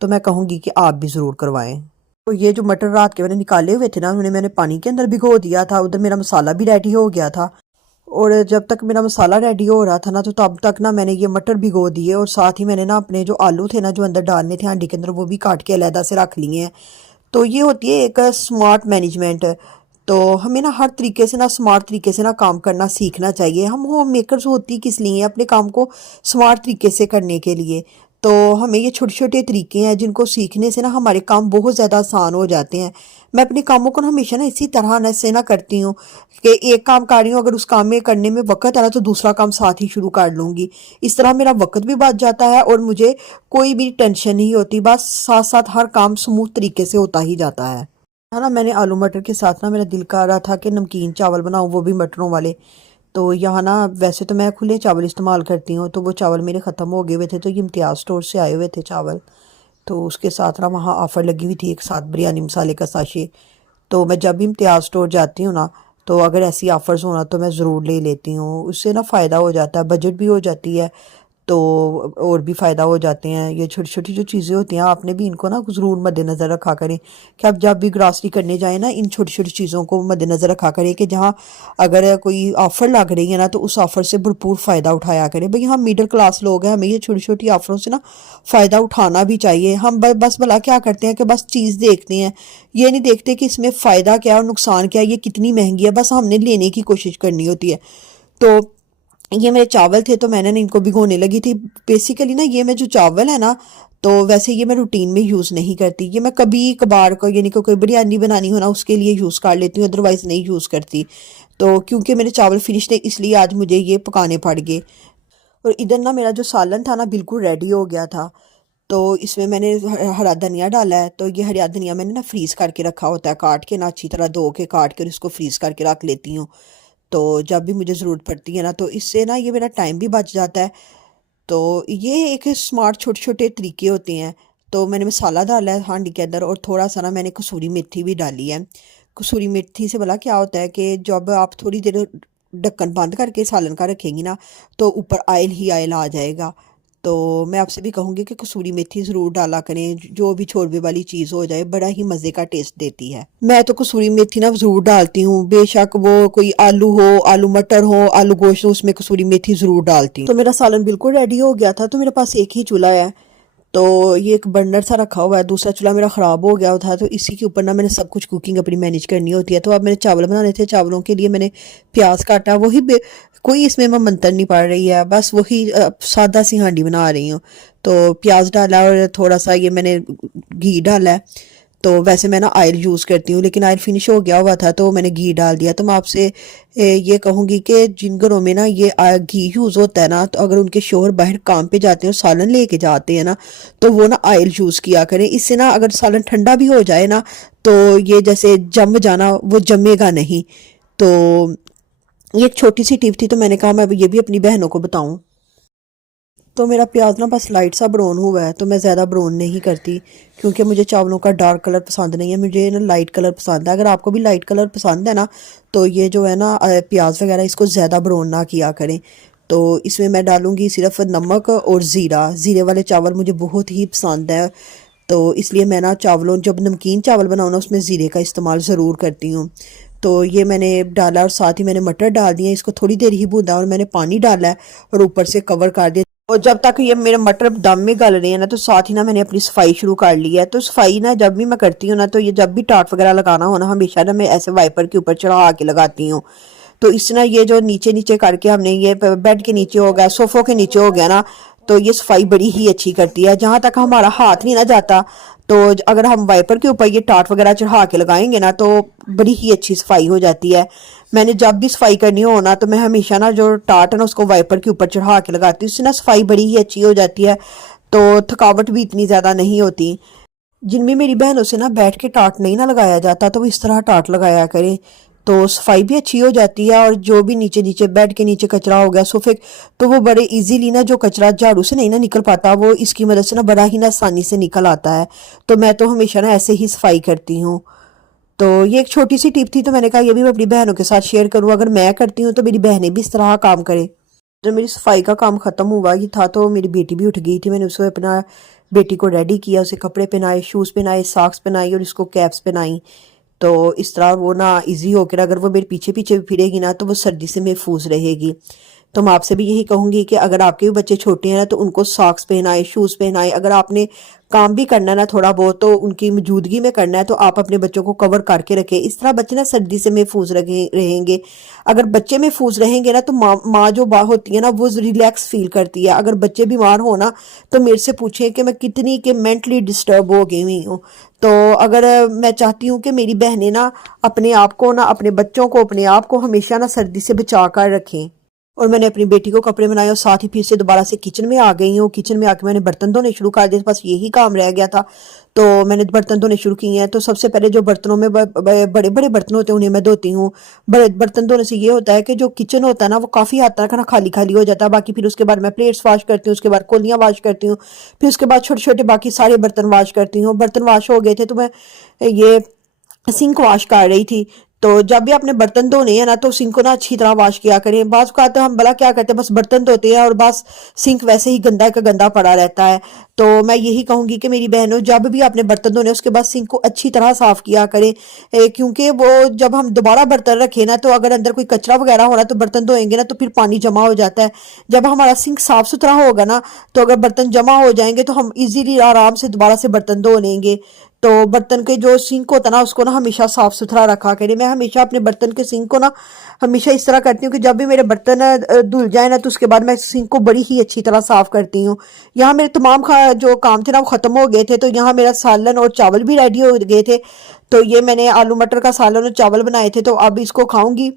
تو میں کہوں گی کہ آپ بھی ضرور کروائیں۔ تو یہ جو مٹر رات کے میں نے نکالے ہوئے تھے نا، انہیں میں نے پانی کے اندر بھگو دیا تھا، ادھر میرا مسالہ بھی ریڈی ہو گیا تھا، اور جب تک میرا مسالہ ریڈی ہو رہا تھا نا تو تب تک نا میں نے یہ مٹر بھگو دیے، اور ساتھ ہی میں نے نا اپنے جو آلو تھے نا جو اندر ڈالنے تھے ہانڈی کے اندر، وہ بھی کاٹ کے علیحدہ سے رکھ لیے ہیں۔ تو یہ ہوتی ہے ایک سمارٹ مینجمنٹ۔ تو ہمیں نا ہر طریقے سے نا سمارٹ طریقے سے نا کام کرنا سیکھنا چاہیے۔ ہم ہوم میکرز ہوتی کس لیے ہیں؟ اپنے کام کو سمارٹ طریقے سے کرنے کے لیے۔ تو ہمیں یہ چھوٹے چھوٹے طریقے ہیں جن کو سیکھنے سے نا ہمارے کام بہت زیادہ آسان ہو جاتے ہیں۔ میں اپنے کاموں کو نا ہمیشہ نا اسی طرح سے نا کرتی ہوں کہ ایک کام کر رہی ہوں، اگر اس کام میں کرنے میں وقت ہے نا تو دوسرا کام ساتھ ہی شروع کر لوں گی۔ اس طرح میرا وقت بھی بچ جاتا ہے اور مجھے کوئی بھی ٹینشن نہیں ہوتی، بس ساتھ ساتھ ہر کام سموتھ طریقے سے ہوتا ہی جاتا ہے نا۔ میں نے آلو مٹر کے ساتھ نا میرا دل کر رہا تھا کہ نمکین چاول بناؤں، وہ بھی مٹروں والے۔ تو یہاں نا ویسے تو میں کھلے چاول استعمال کرتی ہوں، تو وہ چاول میرے ختم ہو گئے ہوئے تھے، تو یہ امتیاز سٹور سے آئے ہوئے تھے چاول، تو اس کے ساتھ نا وہاں آفر لگی ہوئی تھی ایک ساتھ بریانی مسالے کا ساشے۔ تو میں جب بھی امتیاز سٹور جاتی ہوں نا تو اگر ایسی آفرز ہونا تو میں ضرور لے لیتی ہوں، اس سے نا فائدہ ہو جاتا ہے، بجٹ بھی ہو جاتی ہے، تو اور بھی فائدہ ہو جاتے ہیں۔ یہ چھوٹی چھوٹی جو چیزیں ہوتی ہیں آپ نے بھی ان کو نا ضرور مد نظر رکھا کریں کہ آپ جب بھی گراسری کرنے جائیں نا ان چھوٹی چھوٹی چیزوں کو مد نظر رکھا کریں کہ جہاں اگر کوئی آفر لگ رہی ہے نا تو اس آفر سے بھرپور فائدہ اٹھایا کریں۔ بھئی ہم میڈل کلاس لوگ ہیں، ہمیں یہ چھوٹی چھوٹی آفروں سے نا فائدہ اٹھانا بھی چاہیے۔ ہم بس بھلا کیا کرتے ہیں کہ بس چیز دیکھتے ہیں، یہ نہیں دیکھتے کہ اس میں فائدہ کیا اور نقصان کیا، یہ کتنی مہنگی ہے، بس ہم نے لینے کی کوشش کرنی ہوتی ہے۔ تو یہ میرے چاول تھے تو میں نے ان کو بھگونے لگی تھی۔ بیسیکلی نا یہ میں جو چاول ہے نا تو ویسے یہ میں روٹین میں یوز نہیں کرتی، یہ میں کبھی کبھار کو یعنی کہ کوئی بریانی بنانی ہونا اس کے لیے یوز کر لیتی ہوں، ادروائز نہیں یوز کرتی۔ تو کیونکہ میرے چاول فنش تھے اس لیے آج مجھے یہ پکانے پڑ گئے۔ اور ادھر نا میرا جو سالن تھا نا بالکل ریڈی ہو گیا تھا، تو اس میں نے ہرا دھنیا ڈالا ہے۔ تو یہ ہرا دھنیا میں نے نا فریز کر کے رکھا ہوتا ہے، کاٹ کے نا اچھی طرح دھو کے کاٹ کے اس کو فریز کر کے رکھ لیتی ہوں، تو جب بھی مجھے ضرورت پڑتی ہے نا تو اس سے نا یہ میرا ٹائم بھی بچ جاتا ہے۔ تو یہ ایک سمارٹ چھوٹے چھوٹے طریقے ہوتے ہیں۔ تو میں نے مسالہ ڈالا ہے ہانڈی کے اندر، اور تھوڑا سا نا میں نے کسوری میتھی بھی ڈالی ہے۔ کسوری میتھی سے بھلا کیا ہوتا ہے کہ جب آپ تھوڑی دیر ڈھکن بند کر کے سالن کا رکھیں گی نا تو اوپر آئل ہی آئل آ جائے گا۔ تو میں آپ سے بھی کہوں گی کہ کسوری میتھی ضرور ڈالا کریں، جو بھی چھوربے والی چیز ہو جائے بڑا ہی مزے کا ٹیسٹ دیتی ہے۔ میں تو کسوری میتھی نا ضرور ڈالتی ہوں، بے شک وہ کوئی آلو ہو، آلو مٹر ہو، آلو گوشت ہو، اس میں کسوری میتھی ضرور ڈالتی ہوں۔ تو میرا سالن بالکل ریڈی ہو گیا تھا، تو میرے پاس ایک ہی چولہا ہے، تو یہ ایک برنر سا رکھا ہوا ہے، دوسرا چولہا میرا خراب ہو گیا تھا، تو اسی کے اوپر نا میں نے سب کچھ کوکنگ اپنی مینیج کرنی ہوتی ہے۔ تو اب میں نے چاول بنانے تھے، چاولوں کے لیے میں نے پیاز کاٹا، وہی کوئی اس میں منتر نہیں پڑ رہی ہے، بس وہی سادہ سی ہانڈی بنا رہی ہوں۔ تو پیاز ڈالا اور تھوڑا سا یہ میں نے گھی ڈالا ہے۔ تو ویسے میں نا آئل یوز کرتی ہوں لیکن آئل فنش ہو گیا ہوا تھا تو میں نے گھی ڈال دیا۔ تو میں آپ سے یہ کہوں گی کہ جن گھروں میں نا یہ گھی یوز ہوتا ہے نا، تو اگر ان کے شوہر باہر کام پہ جاتے ہیں اور سالن لے کے جاتے ہیں نا تو وہ نا آئل یوز کیا کریں، اس سے نا اگر سالن ٹھنڈا بھی ہو جائے نا تو یہ جیسے جم جانا وہ جمے گا نہیں۔ تو یہ ایک چھوٹی سی ٹپ تھی، تو میں نے کہا میں یہ بھی اپنی بہنوں کو بتاؤں۔ تو میرا پیاز نا بس لائٹ سا براؤن ہوا ہے، تو میں زیادہ براؤن نہیں کرتی کیونکہ مجھے چاولوں کا ڈارک کلر پسند نہیں ہے، مجھے نا لائٹ کلر پسند ہے۔ اگر آپ کو بھی لائٹ کلر پسند ہے نا تو یہ جو ہے نا پیاز وغیرہ اس کو زیادہ براؤن نہ کیا کریں۔ تو اس میں ڈالوں گی صرف نمک اور زیرہ، زیرے والے چاول مجھے بہت ہی پسند ہے، تو اس لیے میں نا چاولوں جب نمکین چاول بناؤں نا اس میں زیرے کا استعمال ضرور کرتی ہوں۔ تو یہ میں نے ڈالا اور ساتھ ہی میں نے مٹر ڈال دیے، اس کو تھوڑی دیر ہی بھونا اور میں نے پانی ڈالا ہے اور اوپر سے کور کر دیا۔ اور جب تک یہ میرے مٹر دم میں گل رہے ہیں نا تو ساتھ ہی نا میں نے اپنی صفائی شروع کر لی ہے۔ تو صفائی نا جب بھی میں کرتی ہوں نا تو یہ جب بھی ٹاٹ وغیرہ لگانا ہونا ہمیشہ نا میں ایسے وائپر کے اوپر چڑھا کے لگاتی ہوں۔ تو اس نا یہ جو نیچے نیچے کر کے ہم نے یہ بیڈ کے نیچے ہو گیا، صوفوں کے نیچے ہو گیا نا، تو یہ صفائی بڑی ہی اچھی کرتی ہے۔ جہاں تک ہمارا ہاتھ نہیں نہ جاتا تو اگر ہم وائپر کے اوپر یہ ٹاٹ وغیرہ چڑھا کے لگائیں گے نا تو بڑی ہی اچھی صفائی ہو جاتی ہے۔ میں نے جب بھی صفائی کرنی ہو نا تو میں ہمیشہ نا جو ٹاٹ ہے نا اس کو وائپر کے اوپر چڑھا کے لگاتی ہوں، اس سے نا صفائی بڑی ہی اچھی ہو جاتی ہے، تو تھکاوٹ بھی اتنی زیادہ نہیں ہوتی۔ جن میں میری بہنوں سے نا بیٹھ کے ٹاٹ نہیں نہ لگایا جاتا تو وہ اس طرح ٹاٹ لگایا کریں، تو صفائی بھی اچھی ہو جاتی ہے، اور جو بھی نیچے نیچے بیڈ کے نیچے کچرا ہو گیا صوفے، تو وہ بڑے ایزیلی نا جو کچرا جھاڑو سے نہیں نا نکل پاتا وہ اس کی مدد سے نا بڑا ہی نا آسانی سے نکل آتا ہے۔ تو میں تو ہمیشہ نا ایسے ہی صفائی کرتی ہوں۔ تو یہ ایک چھوٹی سی ٹپ تھی، تو میں نے کہا یہ بھی میں اپنی بہنوں کے ساتھ شیئر کروں، اگر میں کرتی ہوں تو میری بہنیں بھی اس طرح کام کریں۔ جب میری صفائی کا کام ختم ہوا ہی تھا تو میری بیٹی بھی اٹھ گئی تھی، میں نے اسے اپنا بیٹی کو ریڈی کیا، اسے کپڑے پہنائے، شوز پہنائے، ساکس پہنائی اور اس کو کیپس پہنائی. تو اس طرح وہ نا ایزی ہو کر اگر وہ میرے پیچھے پیچھے پھرے گی نا تو وہ سردی سے محفوظ رہے گی. تو میں آپ سے بھی یہی کہوں گی کہ اگر آپ کے بھی بچے چھوٹے ہیں نا تو ان کو ساکس پہنائے، شوز پہنائے. اگر آپ نے کام بھی کرنا ہے نا تھوڑا بہت تو ان کی موجودگی میں کرنا ہے تو آپ اپنے بچوں کو کور کر کے رکھیں. اس طرح بچے نا سردی سے محفوظ رہیں گے. اگر بچے محفوظ رہیں گے نا تو ماں جو ہوتی ہے نا وہ ریلیکس فیل کرتی ہے. اگر بچے بیمار ہو نا تو میرے سے پوچھیں کہ میں کتنی کہ مینٹلی ڈسٹرب ہو گئی ہوئی ہوں. تو اگر میں چاہتی ہوں کہ میری بہنیں نا اپنے آپ کو نا اپنے بچوں کو اپنے آپ کو ہمیشہ نا سردی سے بچا کر رکھیں. اور میں نے اپنی بیٹی کو کپڑے بنائے اور ساتھ ہی پھر سے دوبارہ سے کچن میں آ گئی ہوں. کچن میں آ کے میں نے برتن دھونے شروع کر دیے، بس یہی کام رہ گیا تھا تو میں نے برتن دھونے شروع کیے ہیں. تو سب سے پہلے جو برتنوں میں بڑے بڑے برتن ہوتے ہیں انہیں میں دھوتی ہوں. بڑے برتن دھونے سے یہ ہوتا ہے کہ جو کچن ہوتا ہے نا وہ کافی حد تک نا خالی خالی ہو جاتا ہے. باقی پھر اس کے بعد میں پلیٹس واش کرتی ہوں، اس کے بعد کولیاں واش کرتی ہوں، پھر اس کے بعد چھوٹے چھوٹے باقی سارے برتن واش کرتی ہوں. برتن واش ہو گئے تھے تو میں یہ سنک واش کر رہی تھی. تو جب بھی اپنے برتن دھونے ہیں نا تو سنک کو نا اچھی طرح واش کیا کریں. بعض اوقات ہم بلا کیا کرتے ہیں بس برتن دھوتے ہیں اور بس سنک ویسے ہی گندا کا گندا پڑا رہتا ہے. تو میں یہی کہوں گی کہ میری بہنوں جب بھی اپنے برتن دھونے اس کے بعد سنک کو اچھی طرح صاف کیا کریں، کیونکہ وہ جب ہم دوبارہ برتن رکھیں نا تو اگر اندر کوئی کچرا وغیرہ ہو رہا تو برتن دھوئیں گے نا تو پھر پانی جمع ہو جاتا ہے. جب ہمارا سنک صاف ستھرا ہوگا نا تو اگر برتن جمع ہو جائیں گے تو ہم ایزیلی آرام سے دوبارہ سے برتن دھو لیں گے. تو برتن کے جو سنک ہوتا ہے نا اس کو نا ہمیشہ صاف ستھرا رکھا کریں. میں ہمیشہ اپنے برتن کے سنک کو نا ہمیشہ اس طرح کرتی ہوں کہ جب بھی میرے برتن دھل جائیں نا تو اس کے بعد میں سنک کو بڑی ہی اچھی طرح صاف کرتی ہوں. یہاں میرے تمام جو کام تھے نا وہ ختم ہو گئے تھے. تو یہاں میرا سالن اور چاول بھی ریڈی ہو گئے تھے. تو یہ میں نے آلو مٹر کا سالن اور چاول بنائے تھے تو اب اس کو کھاؤں گی.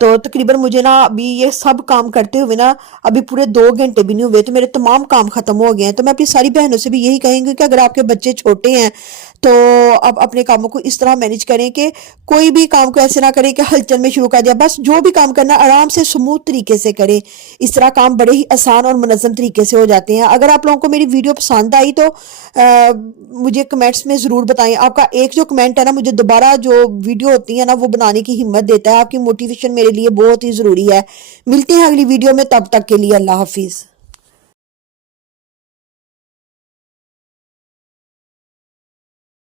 تو تقریباً مجھے نا ابھی یہ سب کام کرتے ہوئے نا ابھی پورے 2 گھنٹے بھی نہیں ہوئے تو میرے تمام کام ختم ہو گئے ہیں. تو میں اپنی ساری بہنوں سے بھی یہی کہیں گی کہ اگر آپ کے بچے چھوٹے ہیں تو اب اپنے کاموں کو اس طرح مینج کریں کہ کوئی بھی کام کو ایسے نہ کریں کہ ہلچل میں شروع کر دیا. بس جو بھی کام کرنا آرام سے سموتھ طریقے سے کریں. اس طرح کام بڑے ہی آسان اور منظم طریقے سے ہو جاتے ہیں. اگر آپ لوگوں کو میری ویڈیو پسند آئی تو مجھے کمنٹس میں ضرور بتائیں. آپ کا ایک جو کمنٹ ہے نا مجھے دوبارہ جو ویڈیو ہوتی ہے نا وہ بنانے کی ہمت دیتا ہے. آپ کی موٹیویشن میرے لیے بہت ہی ضروری ہے. ملتے ہیں اگلی ویڈیو میں، تب تک کے لیے اللہ حافظ.